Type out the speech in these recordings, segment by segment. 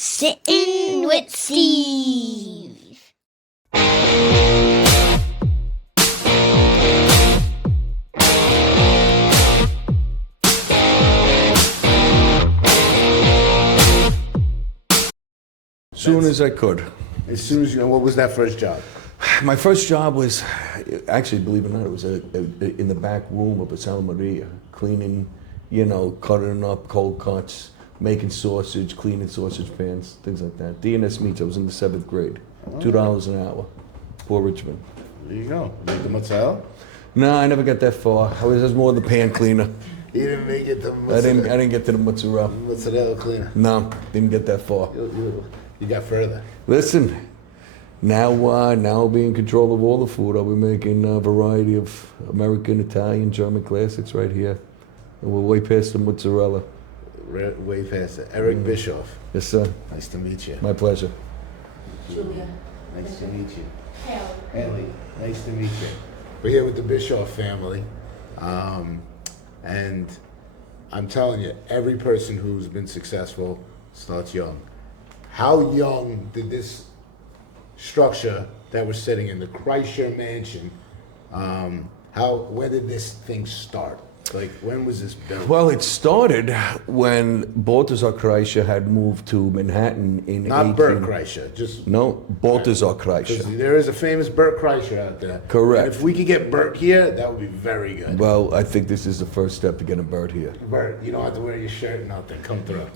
Sitting with Steve. Soon as I could. As soon as you, what was that first job? My first job was, actually, believe it or not, it was in the back room of a Salmaria, cleaning, cutting up cold cuts, making sausage, cleaning sausage pans, things like that. D&S Meats, I was in the 7th grade. $2 an hour. Poor Richmond. There you go. Make the mozzarella? No, I never got that far. I was more the pan cleaner. You didn't make it to I didn't get to the mozzarella. Mozzarella cleaner. No, didn't get that far. You got further. Listen, now I'll be in control of all the food. I'll be making a variety of American, Italian, German classics right here. And we're way past the mozzarella. Way past it. Eric Bischoff. Yes, sir. Nice to meet you. My pleasure. Julia. Nice to meet you. Haley. Nice to meet you. We're here with the Bischoff family. And I'm telling you, every person who's been successful starts young. How young did this structure that we're sitting in, the Kreischer Mansion, when did this thing start? Like, when was this built? Well, it started when Balthasar Kreischer had moved to Manhattan in Not Bert Kreischer, just... No, Balthasar Kreischer. There is a famous Bert Kreischer out there. Correct. And if we could get Bert here, that would be very good. Well, I think this is the first step to getting Bert here. Bert, you don't have to wear your shirt, nothing. Come through.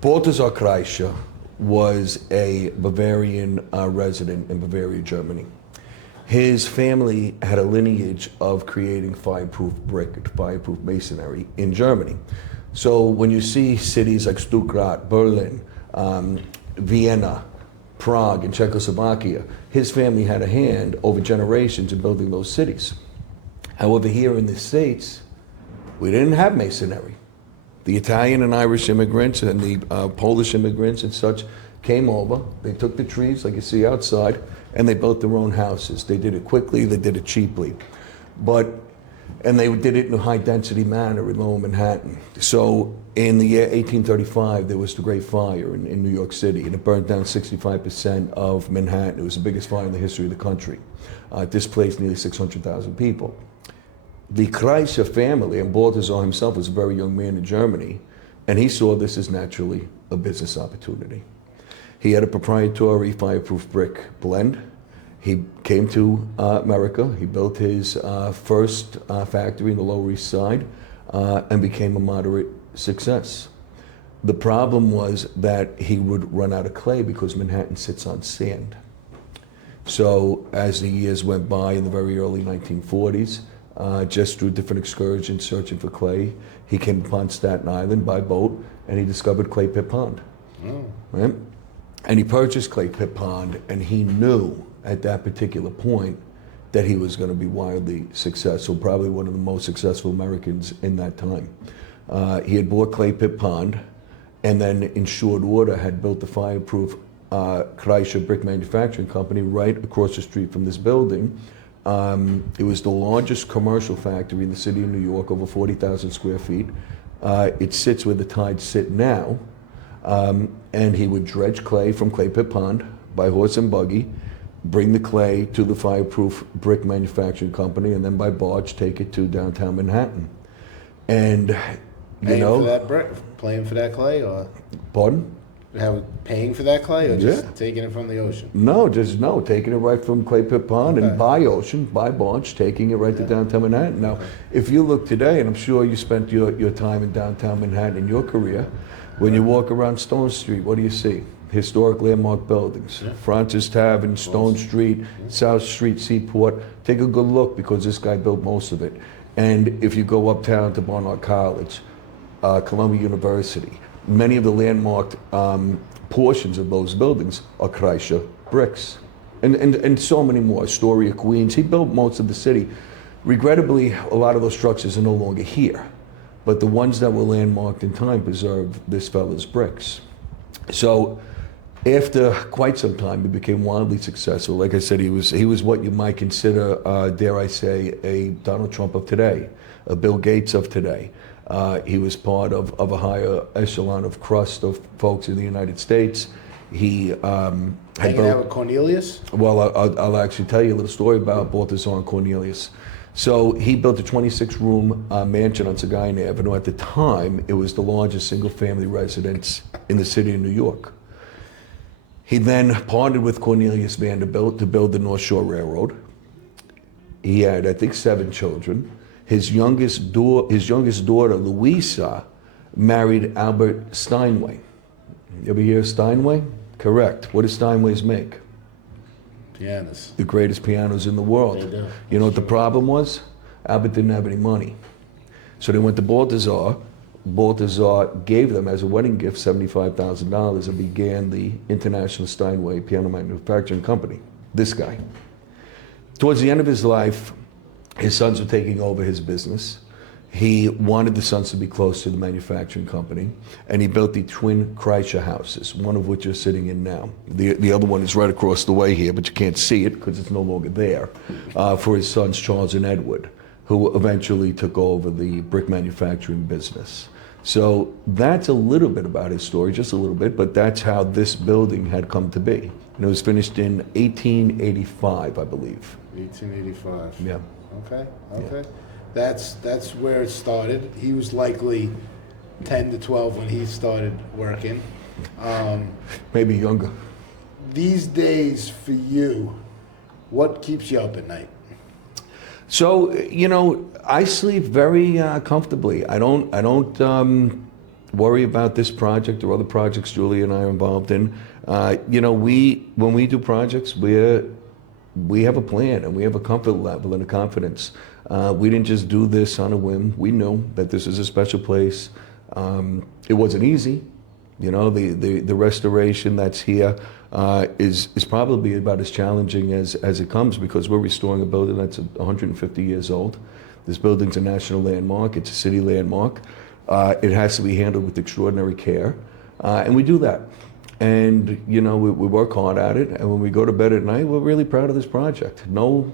Balthasar Kreischer was a Bavarian resident in Bavaria, Germany. His family had a lineage of creating fireproof brick, fireproof masonry in Germany. So when you see cities like Stuttgart, Berlin, Vienna, Prague, and Czechoslovakia, his family had a hand over generations in building those cities. However, here in the States, we didn't have masonry. The Italian and Irish immigrants and the Polish immigrants and such came over. They took the trees, like you see outside, and they built their own houses. They did it quickly, they did it cheaply. And they did it in a high-density manner in Lower Manhattan. So in the year 1835, there was the Great Fire in New York City, and it burned down 65% of Manhattan. It was the biggest fire in the history of the country. It displaced nearly 600,000 people. The Kreischer family, and Balthasar himself was a very young man in Germany, and he saw this as naturally a business opportunity. He had a proprietary fireproof brick blend. He came to America. He built his first factory in the Lower East Side and became a moderate success. The problem was that he would run out of clay because Manhattan sits on sand. So as the years went by in the very early 1940s, just through different excursions searching for clay, he came upon Staten Island by boat, and he discovered Clay Pit Pond. Oh. Right? And he purchased Clay Pit Pond, and he knew at that particular point that he was going to be wildly successful, probably one of the most successful Americans in that time. He had bought Clay Pit Pond, and then in short order had built the fireproof Kreischer brick manufacturing company right across the street from this building. It was the largest commercial factory in the city of New York, over 40,000 square feet. It sits where the tides sit now. And he would dredge clay from Clay Pit Pond by horse and buggy, bring the clay to the fireproof brick manufacturing company, and then by barge take it to downtown Manhattan. And paying for that brick, paying for that clay, or pardon? Paying for that clay, or just taking it from the ocean? No, taking it right from Clay Pit Pond and by ocean, by barge, taking it right to downtown Manhattan. Now, if you look today, and I'm sure you spent your time in downtown Manhattan in your career, when you walk around Stone Street, what do you see? Historic landmark buildings. Yeah. Francis Tavern, Stone Street, South Street, Seaport. Take a good look because this guy built most of it. And if you go uptown to Barnard College, Columbia University, many of the landmarked portions of those buildings are Kreischer bricks. And so many more. Astoria, Queens. He built most of the city. Regrettably, a lot of those structures are no longer here. But the ones that were landmarked in time preserve this fellow's bricks. So after quite some time, he became wildly successful. Like I said, he was what you might consider, dare I say, a Donald Trump of today, a Bill Gates of today. He was part of a higher echelon of crust of folks in the United States. He had Hanging out with Cornelius? well, I'll actually tell you a little story about Balthasar and Cornelius. So he built a 26-room mansion on Saginaw Avenue. At the time, it was the largest single-family residence in the city of New York. He then partnered with Cornelius Vanderbilt to build the North Shore Railroad. He had, I think, 7 children. His youngest daughter, Louisa, married Albert Steinway. You ever hear of Steinway? Correct. What do Steinways make? Pianos. The greatest pianos in the world. They do. You know what the problem was? Albert didn't have any money. So they went to Balthasar. Balthasar gave them as a wedding gift $75,000 and began the International Steinway Piano Manufacturing Company. This guy. Towards the end of his life, his sons were taking over his business. He wanted the sons to be close to the manufacturing company, and he built the twin Kreischer houses, one of which you're sitting in now. The other one is right across the way here, but you can't see it because it's no longer there, for his sons Charles and Edward, who eventually took over the brick manufacturing business. So that's a little bit about his story, just a little bit, but that's how this building had come to be. And it was finished in 1885, I believe. 1885. Yeah. Okay. That's where it started. He was likely 10 to 12 when he started working. Maybe younger. These days for you, what keeps you up at night? So, you know, I sleep very comfortably. I don't worry about this project or other projects Julie and I are involved in. You know, when we do projects, we have a plan and we have a comfort level and a confidence. We didn't just do this on a whim. We knew that this is a special place. It wasn't easy. You know, the restoration that's here is probably about as challenging as it comes, because we're restoring a building that's 150 years old. This building's a national landmark. It's a city landmark. It has to be handled with extraordinary care, and we do that. And, you know, we work hard at it, and when we go to bed at night, we're really proud of this project. No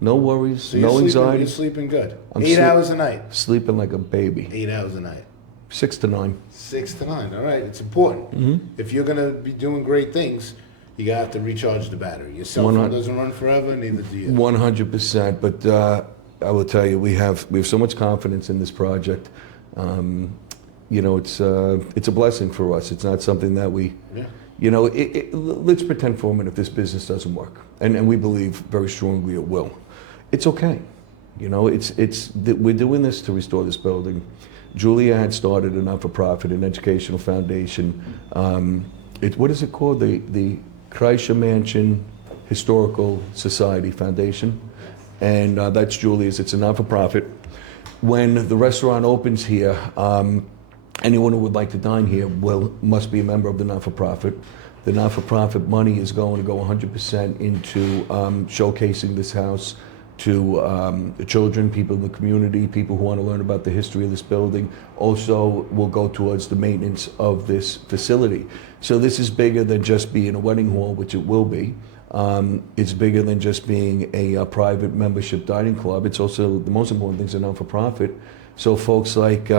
worries, So no anxiety. You're sleeping good. I'm 8 hours a night. Sleeping like a baby. 8 hours a night. 6 to 9. 6 to 9. All right, it's important. Mm-hmm. If you're gonna be doing great things, you gotta have to recharge the battery. Your cell phone doesn't run forever, neither do you. 100%. But I will tell you, we have so much confidence in this project. You know, it's a blessing for us. It's not something that we, you know, let's pretend for a minute this business doesn't work, and we believe very strongly it will. It's okay. You know, we're doing this to restore this building. Julia had started a not-for-profit, an educational foundation. What is it called? The Kreischer Mansion Historical Society Foundation, and that's Julia's. It's a not-for-profit. When the restaurant opens here, anyone who would like to dine here must be a member of the not-for-profit. The not-for-profit money is going to go 100% into showcasing this house to the children, people in the community, people who want to learn about the history of this building. Also will go towards the maintenance of this facility. So this is bigger than just being a wedding hall, which it will be. It's bigger than just being a private membership dining club. It's also, the most important thing is a non-for-profit. So folks like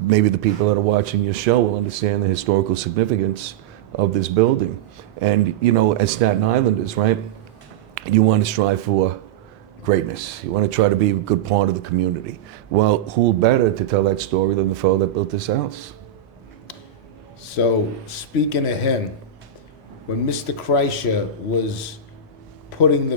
maybe the people that are watching your show will understand the historical significance of this building. And, you know, as Staten Islanders, right, you want to strive for greatness. You want to try to be a good part of the community. Well, who better to tell that story than the fellow that built this house? So, speaking of him, when Mr. Kreischer was putting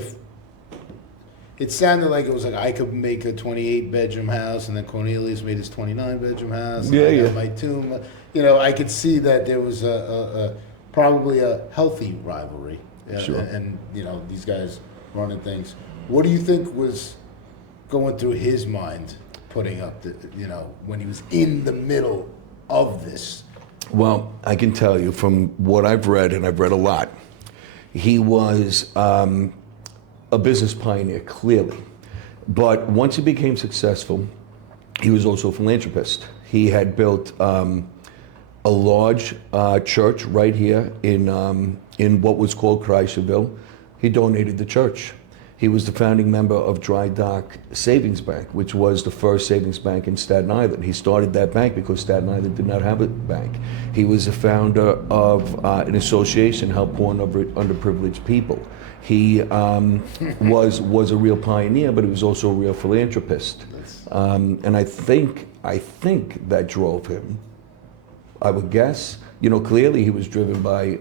it sounded like it was like I could make a 28-bedroom house, and then Cornelius made his 29-bedroom house. And I got my tomb. You know, I could see that there was probably a healthy rivalry. Sure. And, you know, these guys running things. What do you think was going through his mind putting up when he was in the middle of this? Well, I can tell you from what I've read, and I've read a lot, he was a business pioneer, clearly. But once he became successful, he was also a philanthropist. He had built a large church right here in what was called Kreischerville. He donated the church. He was the founding member of Dry Dock Savings Bank, which was the first savings bank in Staten Island. He started that bank because Staten Island did not have a bank. He was a founder of an association to help poor and underprivileged people. He was a real pioneer, but he was also a real philanthropist. And I think that drove him. I would guess. Clearly he was driven by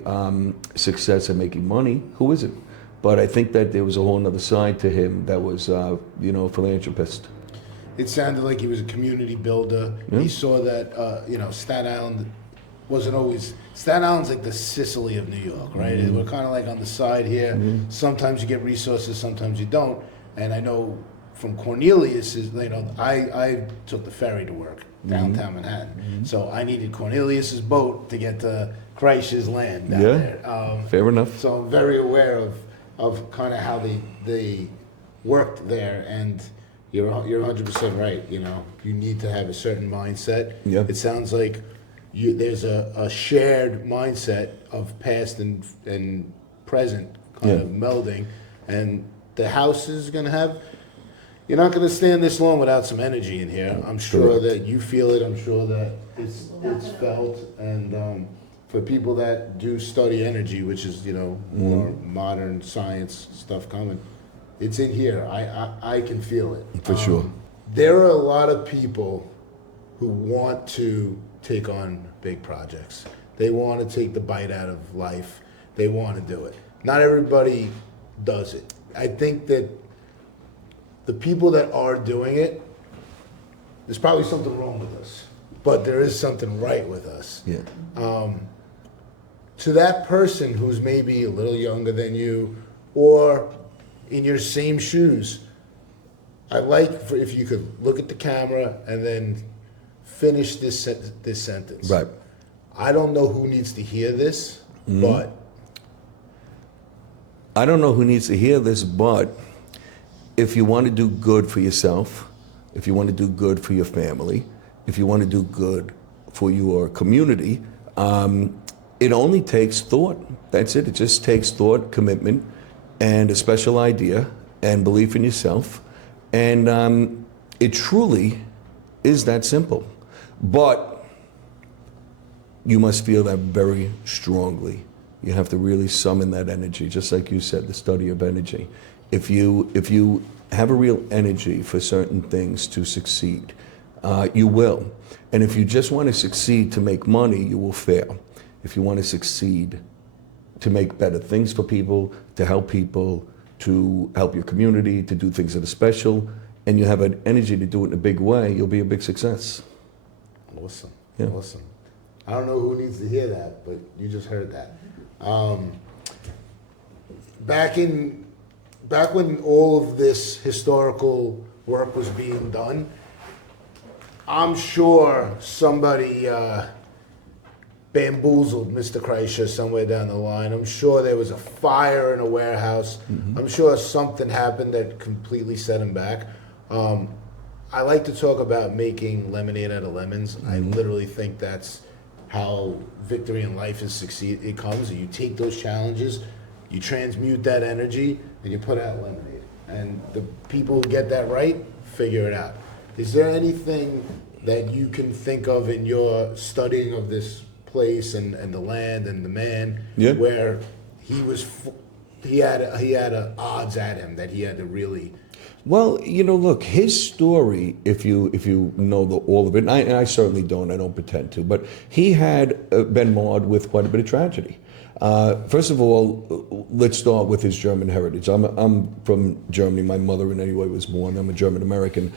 success and making money. Who isn't? But I think that there was a whole other side to him that was, a philanthropist. It sounded like he was a community builder. Yeah. He saw that, Staten Island wasn't always, Staten Island's like the Sicily of New York, right? Mm-hmm. We're kind of like on the side here. Mm-hmm. Sometimes you get resources, sometimes you don't. And I know from Cornelius, I took the ferry to work downtown Manhattan. Mm-hmm. So I needed Cornelius's boat to get to Kreischer's land down there. Fair enough. So I'm very aware of kind of how they worked there, and you're 100% right. You need to have a certain mindset. Yeah. It sounds like there's a shared mindset of past and present kind of melding, and the house is going to have. You're not going to stand this long without some energy in here. I'm sure that you feel it. I'm sure that it's felt, and for people that do study energy, which is more modern science stuff coming, it's in here. I can feel it for sure. There are a lot of people who want to take on big projects. They want to take the bite out of life. They want to do it. Not everybody does it. I think that the people that are doing it, there's probably something wrong with us, but there is something right with us. Yeah. To that person who's maybe a little younger than you or in your same shoes, I'd like if you could look at the camera and then finish this sentence. Right. I don't know who needs to hear this, but. I don't know who needs to hear this, but if you want to do good for yourself, if you want to do good for your family, if you want to do good for your community, it only takes thought. That's it. It just takes thought, commitment, and a special idea, and belief in yourself. And it truly is that simple. But you must feel that very strongly. You have to really summon that energy, just like you said, the study of energy. If you have a real energy for certain things to succeed, you will. And if you just want to succeed to make money, you will fail. If you want to succeed to make better things for people, to help your community, to do things that are special, and you have an energy to do it in a big way, you'll be a big success. Awesome. Yeah. Awesome. I don't know who needs to hear that, but you just heard that. Back when all of this historical work was being done, I'm sure somebody bamboozled Mr. Kreischer somewhere down the line. I'm sure there was a fire in a warehouse. Mm-hmm. I'm sure something happened that completely set him back. I like to talk about making lemonade out of lemons. Mm-hmm. I literally think that's how victory in life it comes. You take those challenges, you transmute that energy, and you put out lemonade. And the people who get that right figure it out. Is there anything that you can think of in your studying of this place and the land and the man where he had odds at him that he had to really? Well, look, his story, if you know all of it, and I certainly don't, I don't pretend to, but he had been marred with quite a bit of tragedy. First of all, let's start with his German heritage. I'm from Germany. My mother in any way was born. I'm a German American.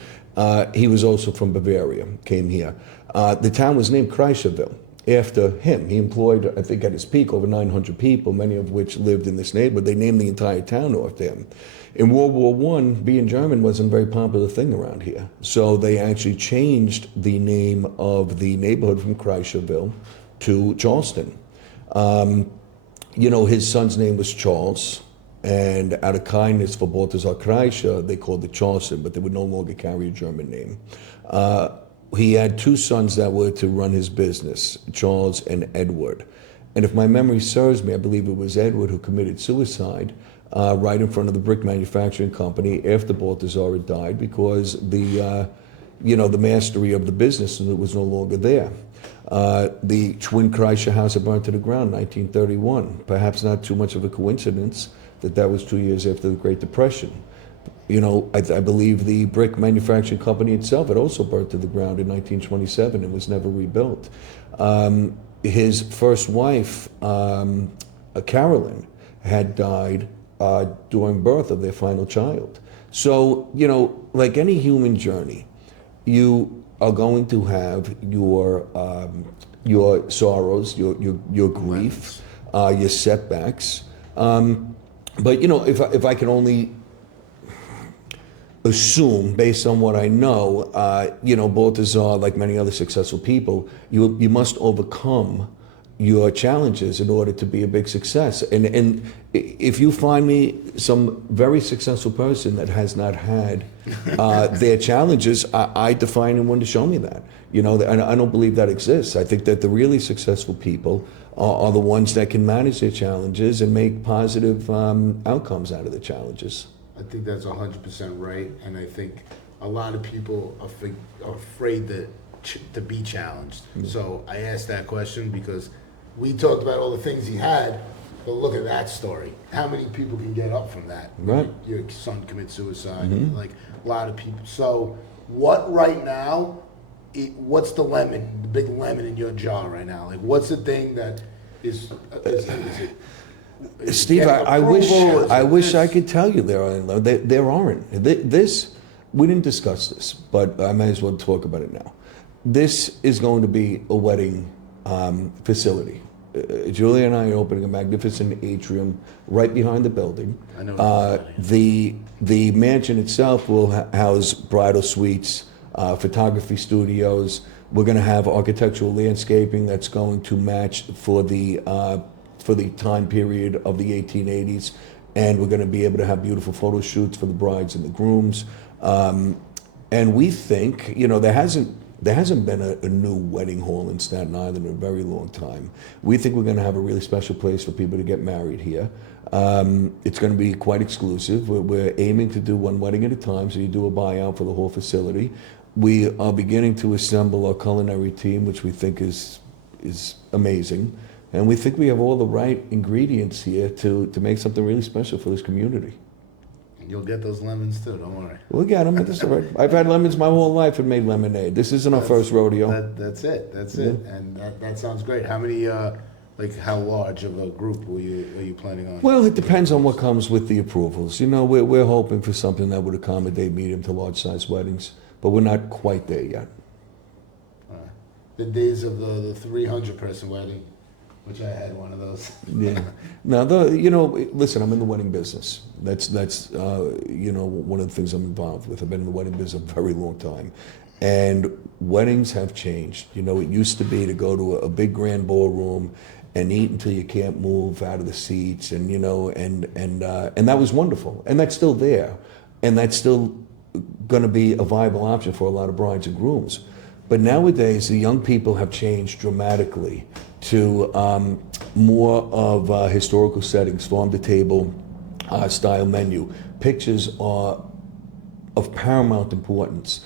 He was also from Bavaria, came here. The town was named Kreischerville after him. He employed, I think at his peak, over 900 people, many of which lived in this neighborhood. They named the entire town after him. In World War I, being German wasn't a very popular thing around here. So they actually changed the name of the neighborhood from Kreischerville to Charleston. His son's name was Charles, and out of kindness for Balthasar Kreischer, they called it Charleston, but they would no longer carry a German name. He had two sons that were to run his business, Charles and Edward. And if my memory serves me, I believe it was Edward who committed suicide. right in front of the brick manufacturing company after Balthasar had died, because the mastery of the business was no longer there. The twin Kreischer house had burned to the ground in 1931. Perhaps not too much of a coincidence that was 2 years after the Great Depression. I believe the brick manufacturing company itself had also burnt to the ground in 1927 and was never rebuilt. His first wife, Carolyn, had died during birth of their final child. So, like any human journey, you are going to have your sorrows, your grief, your setbacks. But if I can only assume, based on what I know, Balthasar, like many other successful people, you must overcome your challenges in order to be a big success. And if you find me some very successful person that has not had their challenges, I define anyone to show me that. I don't believe that exists. I think that the really successful people are the ones that can manage their challenges and make positive outcomes out of the challenges. I think that's 100% right, and I think a lot of people are afraid to be challenged. Mm-hmm. So I asked that question because we talked about all the things he had, but look at that story. How many people can get up from that? Right. Your son commits suicide, Mm-hmm. like a lot of people. So what right now, what's the big lemon in your jar right now? Like what's the thing that is it? Steve, I wish I could tell you there aren't. We didn't discuss this, but I may as well talk about it now. This is going to be a wedding facility. Julia and I are opening a magnificent atrium right behind the building. I know. The mansion itself will house bridal suites, photography studios. We're going to have architectural landscaping that's going to match for the time period of the 1880s, and we're going to be able to have beautiful photo shoots for the brides and the grooms. And we think, there hasn't been a new wedding hall in Staten Island in a very long time. We think we're going to have a really special place for people to get married here. It's going to be quite exclusive. We're aiming to do one wedding at a time, so you do a buyout for the whole facility. We are beginning to assemble our culinary team, which we think is amazing. And we think we have all the right ingredients here to make something really special for this community. You'll get those lemons too, don't worry. We'll get them. That's all right. I've had lemons my whole life and made lemonade. This isn't our first rodeo. That's it. And that sounds great. How many, how large of a group are you planning on? Well, it depends on what comes with the approvals. We're hoping for something that would accommodate medium to large size weddings, but we're not quite there yet. The days of the 300 person wedding, which I had one of those. Yeah. Now, listen, I'm in the wedding business. That's one of the things I'm involved with. I've been in the wedding business a very long time. And weddings have changed. It used to be to go to a big grand ballroom and eat until you can't move out of the seats, and that was wonderful. And that's still there. And that's still going to be a viable option for a lot of brides and grooms. But nowadays, the young people have changed dramatically to more of historical settings, farm-to-table style menu. Pictures are of paramount importance.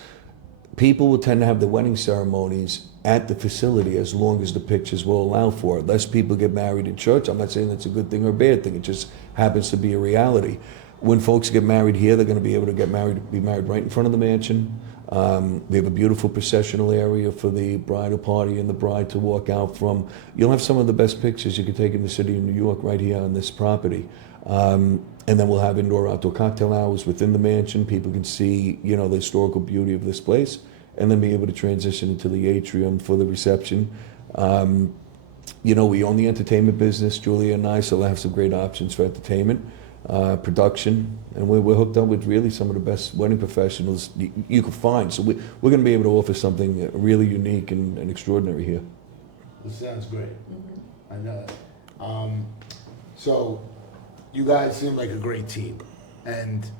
People will tend to have the wedding ceremonies at the facility as long as the pictures will allow for it. Less people get married in church. I'm not saying that's a good thing or a bad thing. It just happens to be a reality. When folks get married here, they're going to be able to be married right in front of the mansion. We have a beautiful processional area for the bridal party and the bride to walk out from. You'll have some of the best pictures you could take in the city of New York right here on this property. And then we'll have indoor-outdoor cocktail hours within the mansion. People can see, the historical beauty of this place, and then be able to transition into the atrium for the reception. We own the entertainment business, Julia and I, so we'll have some great options for entertainment. Production, and we're hooked up with really some of the best wedding professionals you could find. So we're going to be able to offer something really unique and extraordinary here. This sounds great. Mm-hmm. I know it. So you guys seem like a great team, and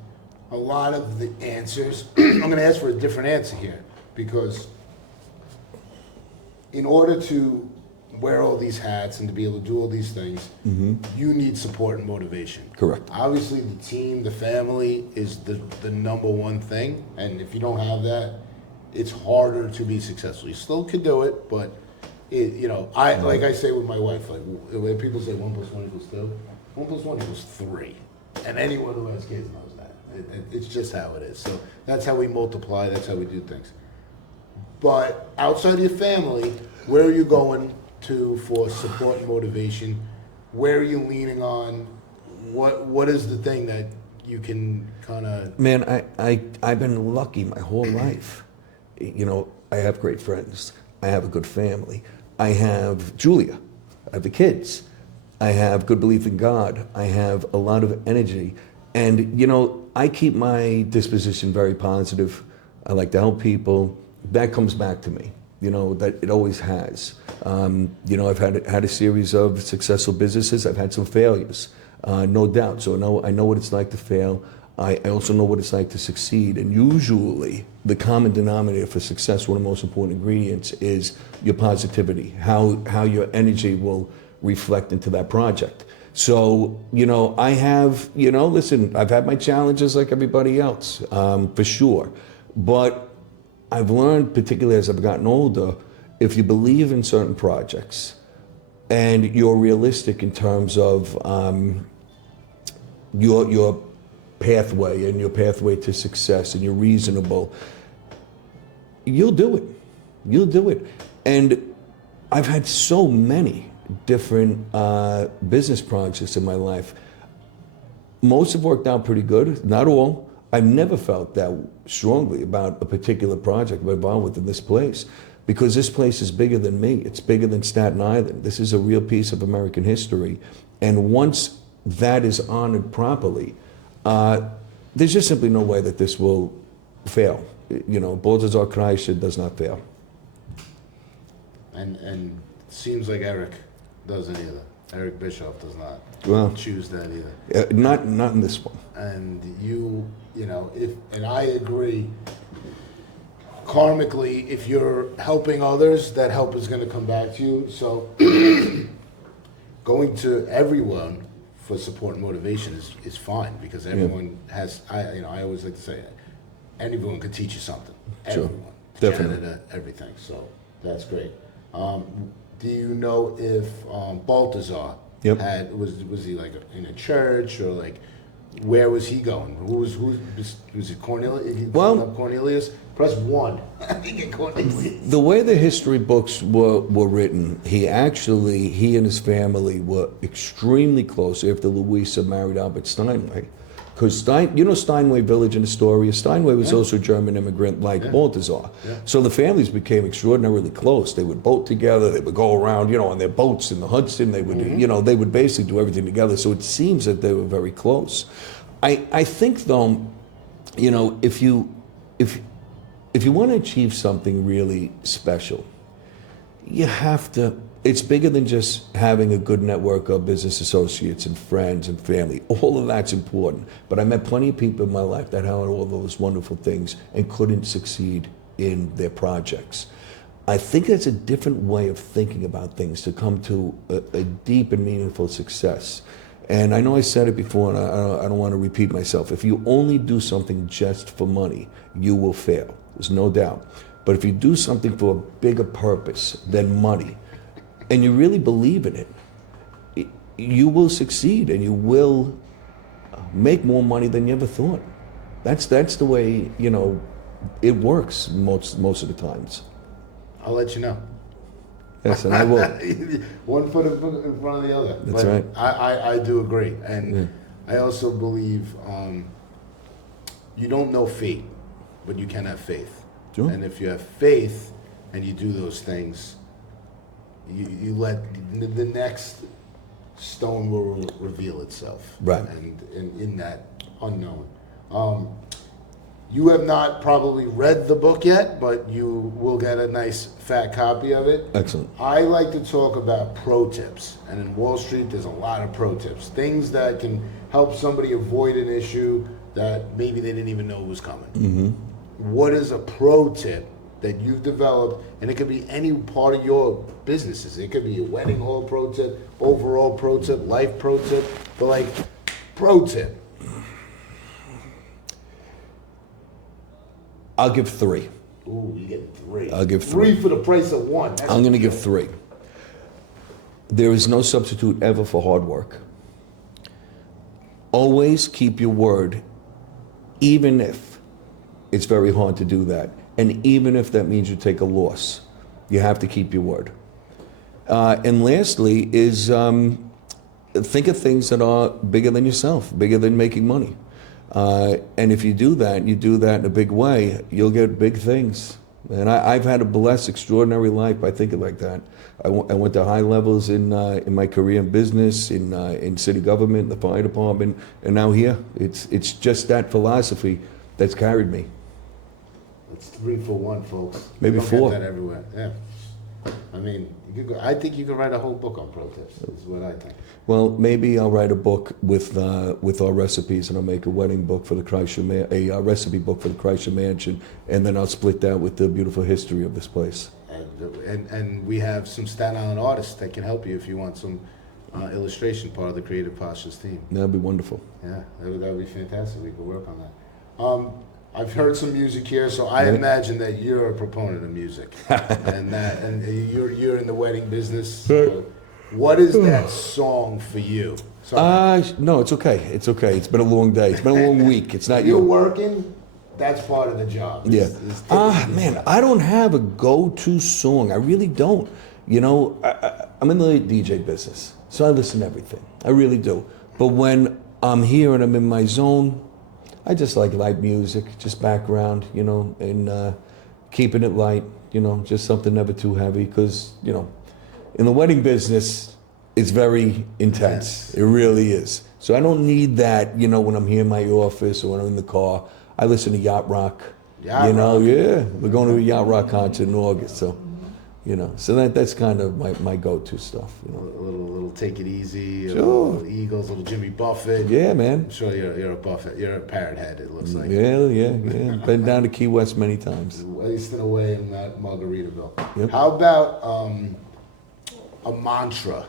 a lot of the answers, I'm going to ask for a different answer here, because in order to wear all these hats and to be able to do all these things, you need support and motivation. Correct. Obviously, the team, the family is the number one thing, and if you don't have that, it's harder to be successful. You still could do it, but like I say with my wife, like when people say 1 + 1 = 2, 1 + 1 = 3, and anyone who has kids knows that. It's just how it is. So that's how we multiply. That's how we do things. But outside of your family, where are you going to for support and motivation? Where are you leaning on? What is the thing that you can kind of... Man, I've been lucky my whole life. I have great friends. I have a good family. I have Julia. I have the kids. I have good belief in God. I have a lot of energy. And, I keep my disposition very positive. I like to help people. That comes back to me, that it always has. I've had a series of successful businesses. I've had some failures, no doubt. So I know what it's like to fail. I also know what it's like to succeed. And usually the common denominator for success, one of the most important ingredients, is your positivity, how your energy will reflect into that project. So, I have, listen, I've had my challenges like everybody else, for sure. But I've learned, particularly as I've gotten older, if you believe in certain projects and you're realistic in terms of your pathway and your pathway to success, and you're reasonable, you'll do it. You'll do it. And I've had so many different business projects in my life. Most have worked out pretty good, not all. I've never felt that strongly about a particular project I'm involved with in this place, because this place is bigger than me. It's bigger than Staten Island. This is a real piece of American history. And once that is honored properly, there's just simply no way that this will fail. Balthasar Kreischer does not fail. And it seems like Eric doesn't either. Eric Bischoff does not choose that either. Not in this one. And and I agree, karmically, if you're helping others, that help is going to come back to you. So going to everyone for support and motivation is fine, because everyone has, I always like to say, anyone could teach you something. Sure. Everyone. Definitely. Canada, everything. So that's great. Do you know if Balthasar was he like in a church, or like where was he going? Was it Cornelius? Cornelius? Press 1. I think it Cornelius. The way the history books were written, he and his family were extremely close after Louisa married Albert Steinway. Because Steinway Village in Astoria? Steinway was also a German immigrant like Balthasar. Yeah. So the families became extraordinarily close. They would boat together. They would go around, on their boats in the Hudson. They would, they would basically do everything together. So it seems that they were very close. I think, though, if you want to achieve something really special, you have to. It's bigger than just having a good network of business associates and friends and family. All of that's important. But I met plenty of people in my life that had all those wonderful things and couldn't succeed in their projects. I think that's a different way of thinking about things to come to a deep and meaningful success. And I know I said it before, and I don't want to repeat myself. If you only do something just for money, you will fail. There's no doubt. But if you do something for a bigger purpose than money, and you really believe in it, you will succeed, and you will make more money than you ever thought. That's the way, it works most of the times. I'll let you know. Yes, and I will. One foot in front of the other. That's right. I do agree. And I also believe you don't know fate, but you can have faith. Sure. And if you have faith and you do those things, you let the next stone will reveal itself. Right. And in that unknown. You have not probably read the book yet, but you will get a nice fat copy of it. Excellent. I like to talk about pro tips. And in Wall Street, there's a lot of pro tips. Things that can help somebody avoid an issue that maybe they didn't even know was coming. Mm-hmm. What is a pro tip that you've developed, and it could be any part of your businesses. It could be a wedding hall pro tip, overall pro tip, life pro tip, but like pro tip. I'll give 3. Ooh, you get 3. I'll give 3. 3 for the price of 1. That's I'm going to give 3. There is no substitute ever for hard work. Always keep your word, even if it's very hard to do that. And even if that means you take a loss, you have to keep your word. And lastly is think of things that are bigger than yourself, bigger than making money. And if you do that in a big way, you'll get big things. And I've had a blessed, extraordinary life by thinking like that. I went to high levels in my career in business, in city government, the fire department, and now here. It's just that philosophy that's carried me. It's 3 for 1, folks. Maybe you don't 4. Get that everywhere. Yeah. I mean, I think you could write a whole book on pro tips. Is what I think. Well, maybe I'll write a book with our recipes, and I'll make a wedding book for the Kreischer, a recipe book for the Kreischer Mansion, and then I'll split that with the beautiful history of this place. And we have some Staten Island artists that can help you if you want some illustration part of the Creative Postures team. That'd be wonderful. Yeah, that would be fantastic. We could work on that. I've heard some music here, so I imagine that you're a proponent of music, and you're in the wedding business. So what is that song for you? No, it's okay. It's okay. It's been a long day. It's been a long week. It's not You're working. That's part of the job. Yeah. Man, I don't have a go-to song. I really don't. You know, I'm in the DJ business, so I listen to everything. I really do. But when I'm here and I'm in my zone, I just like light music, just background, you know, and keeping it light, you know, just something never too heavy. Because, you know, in the wedding business, it's very intense. It really is. So I don't need that, you know, when I'm here in my office or when I'm in the car. I listen to yacht rock. Yeah, we're going to a yacht rock concert in August, so you know, so that's kind of my go-to stuff. You know, a little Take It Easy, sure. A little Eagles, a little Jimmy Buffett. Yeah, man. I'm sure you're a Buffett. You're a parrot head. It looks like. Yeah. Been down to Key West many times. Wasting away in that Margaritaville. Yep. How about a mantra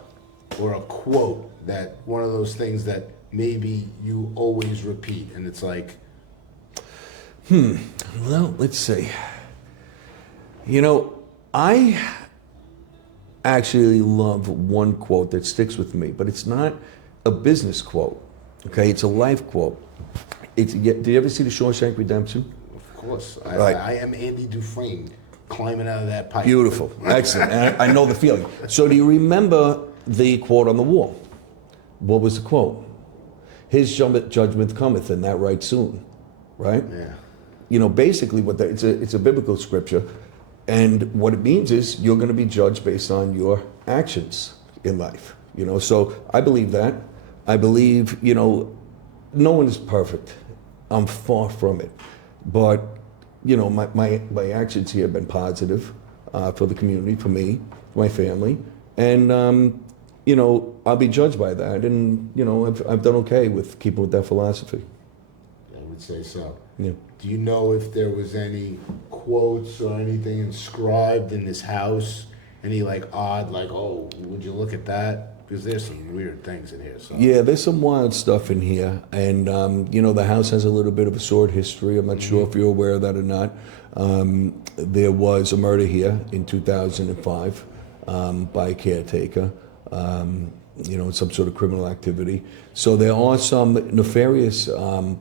or a quote that one of those things that maybe you always repeat, and it's like. Well, let's see. You know, I actually love one quote that sticks with me, but it's not a business quote. Okay, it's a life quote. Did you ever see The Shawshank Redemption? Of course. Right. I am Andy Dufresne climbing out of that pipe. Beautiful. Excellent. And I know the feeling. So do you remember the quote on the wall? What was the quote? His judgment cometh, and that right soon. Right? Yeah. You know, basically, it's a biblical scripture, and what it means is you're going to be judged based on your actions in life. You know, so I believe that. I believe, you know, no one is perfect. I'm far from it, but you know, my actions here have been positive for the community, for me, for my family, and you know, I'll be judged by that, and you know, I've done okay with keeping with that philosophy. I would say so. Yeah. Do you know if there was any quotes or anything inscribed in this house? Any like odd, like, oh, would you look at that? Because there's some weird things in here. So. Yeah, there's some wild stuff in here, and you know, the house has a little bit of a sordid history. I'm not sure if you're aware of that or not. There was a murder here in 2005 by a caretaker. You know, some sort of criminal activity. So there are some nefarious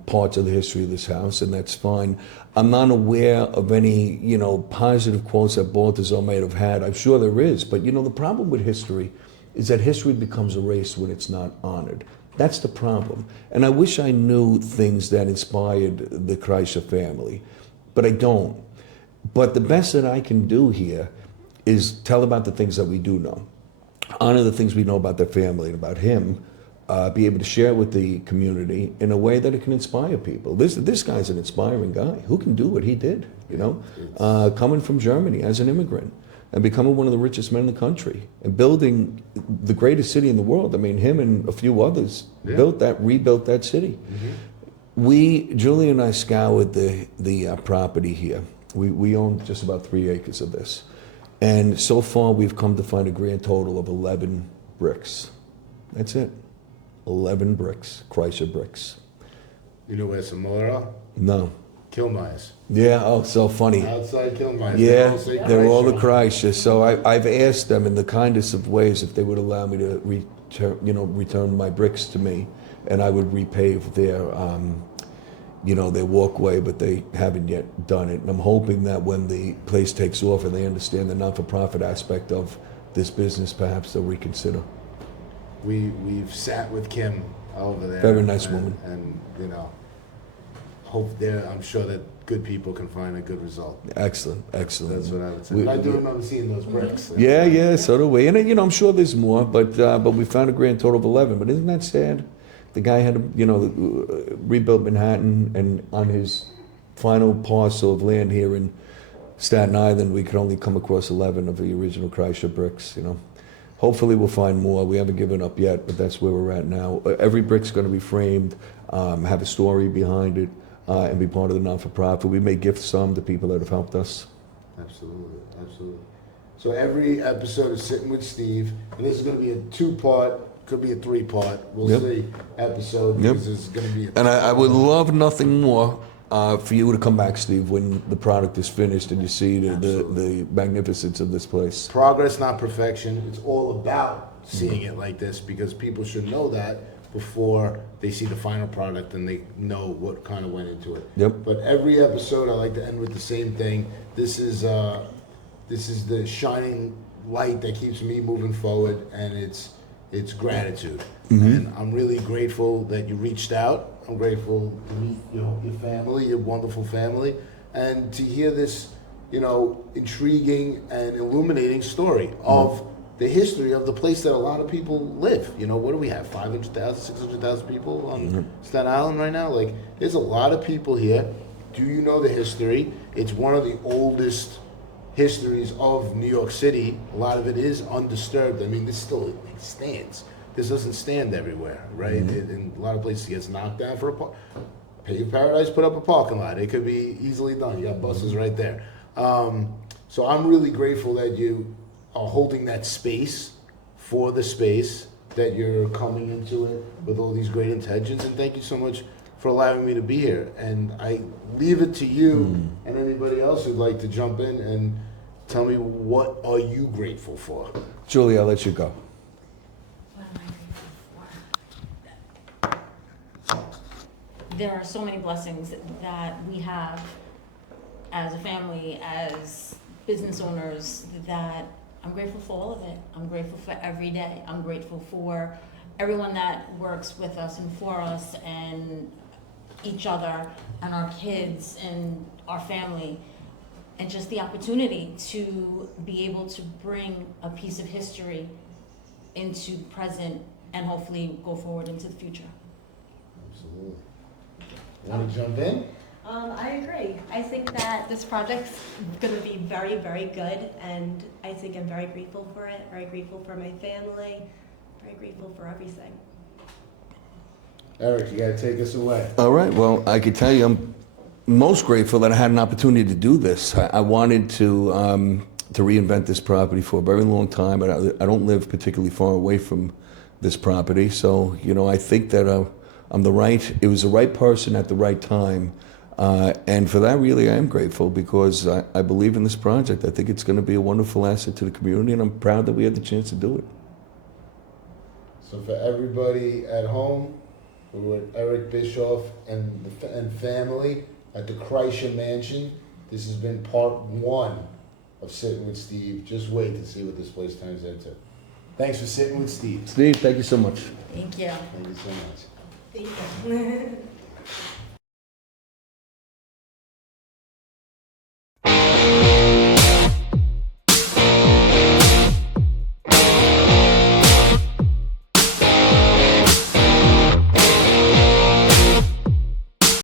parts of the history of this house, and that's fine. I'm not aware of any, you know, positive quotes that Balthasar might have had. I'm sure there is, but you know, the problem with history is that history becomes erased when it's not honored. That's the problem. And I wish I knew things that inspired the Kreischer family, but I don't. But the best that I can do here is tell about the things that we do know. Honor the things we know about their family and about him, be able to share with the community in a way that it can inspire people. This guy's an inspiring guy. Who can do what he did, you know? Coming from Germany as an immigrant and becoming one of the richest men in the country and building the greatest city in the world. I mean, him and a few others rebuilt that city. Julie and I scoured the property here We own just about 3 acres of this. And so far, we've come to find a grand total of 11 bricks. That's it. 11 bricks, Kreischer bricks. You know where some more are? No. Kilmeyer's. Yeah, oh, so funny. Outside Kilmeyer's. Yeah, say they're all the Kreischer. Kreischer. So I've asked them in the kindest of ways if they would allow me to return my bricks to me, and I would repave their, their walkway, but they haven't yet done it. And I'm hoping that when the place takes off and they understand the not-for-profit aspect of this business, perhaps they'll reconsider. We've sat with Kim over there. Very nice woman. And hope there. I'm sure that good people can find a good result. Excellent. That's what I would say. But I do remember seeing those bricks. Yeah, so do we. And I'm sure there's more, but we found a grand total of 11. But isn't that sad? The guy had to, rebuild Manhattan, and on his final parcel of land here in Staten Island, we could only come across 11 of the original Kreischer bricks. Hopefully we'll find more. We haven't given up yet, but that's where we're at now. Every brick's going to be framed, have a story behind it, and be part of the non-for-profit. We may gift some to people that have helped us. Absolutely. So every episode of Sitting with Steve, and this is going to be a 2-part, could be a 3-part, we'll see, episode, because it's going to be And I would love nothing more for you to come back, Steve, when the product is finished and you see the magnificence of this place. Progress, not perfection. It's all about seeing it like this, because people should know that before they see the final product and they know what kind of went into it. Yep. But every episode, I like to end with the same thing. This is the shining light that keeps me moving forward, and it's gratitude. And I'm really grateful that you reached out. I'm grateful to meet your family, your wonderful family, and to hear this, intriguing and illuminating story of the history of the place that a lot of people live. What do we have? 500,000, 600,000 people on Staten Island right now? There's a lot of people here. Do you know the history? It's one of the oldest histories of New York City. A lot of it is undisturbed. This still stands. This doesn't stand everywhere, right? In a lot of places, it gets knocked down for Pave Paradise, put up a parking lot. It could be easily done. You got buses right there. So I'm really grateful that you are holding that space for the space, that you're coming into it with all these great intentions. And thank you so much for allowing me to be here. And I leave it to you and anybody else who'd like to jump in and tell me, what are you grateful for? Julie, I'll let you go. What am I grateful for? There are so many blessings that we have as a family, as business owners, that I'm grateful for all of it. I'm grateful for every day. I'm grateful for everyone that works with us and for us, and each other and our kids and our family, and just the opportunity to be able to bring a piece of history into the present and hopefully go forward into the future. Absolutely. Want to jump in? I agree. I think that this project's going to be very, very good, and I think I'm very grateful for it, very grateful for my family, very grateful for everything. Eric, you got to take us away. All right. Well, I could tell you I'm most grateful that I had an opportunity to do this. I wanted to reinvent this property for a very long time, but I don't live particularly far away from this property. So, I think that it was the right person at the right time. And for that, really, I am grateful, because I believe in this project. I think it's going to be a wonderful asset to the community, and I'm proud that we had the chance to do it. So for everybody at home, we're with Eric Bischoff and family at the Kreischer Mansion. This has been part 1 of Sitting with Steve. Just wait to see what this place turns into. Thanks for sitting with Steve. Steve, thank you so much. Thank you. Thank you so much. Thank you.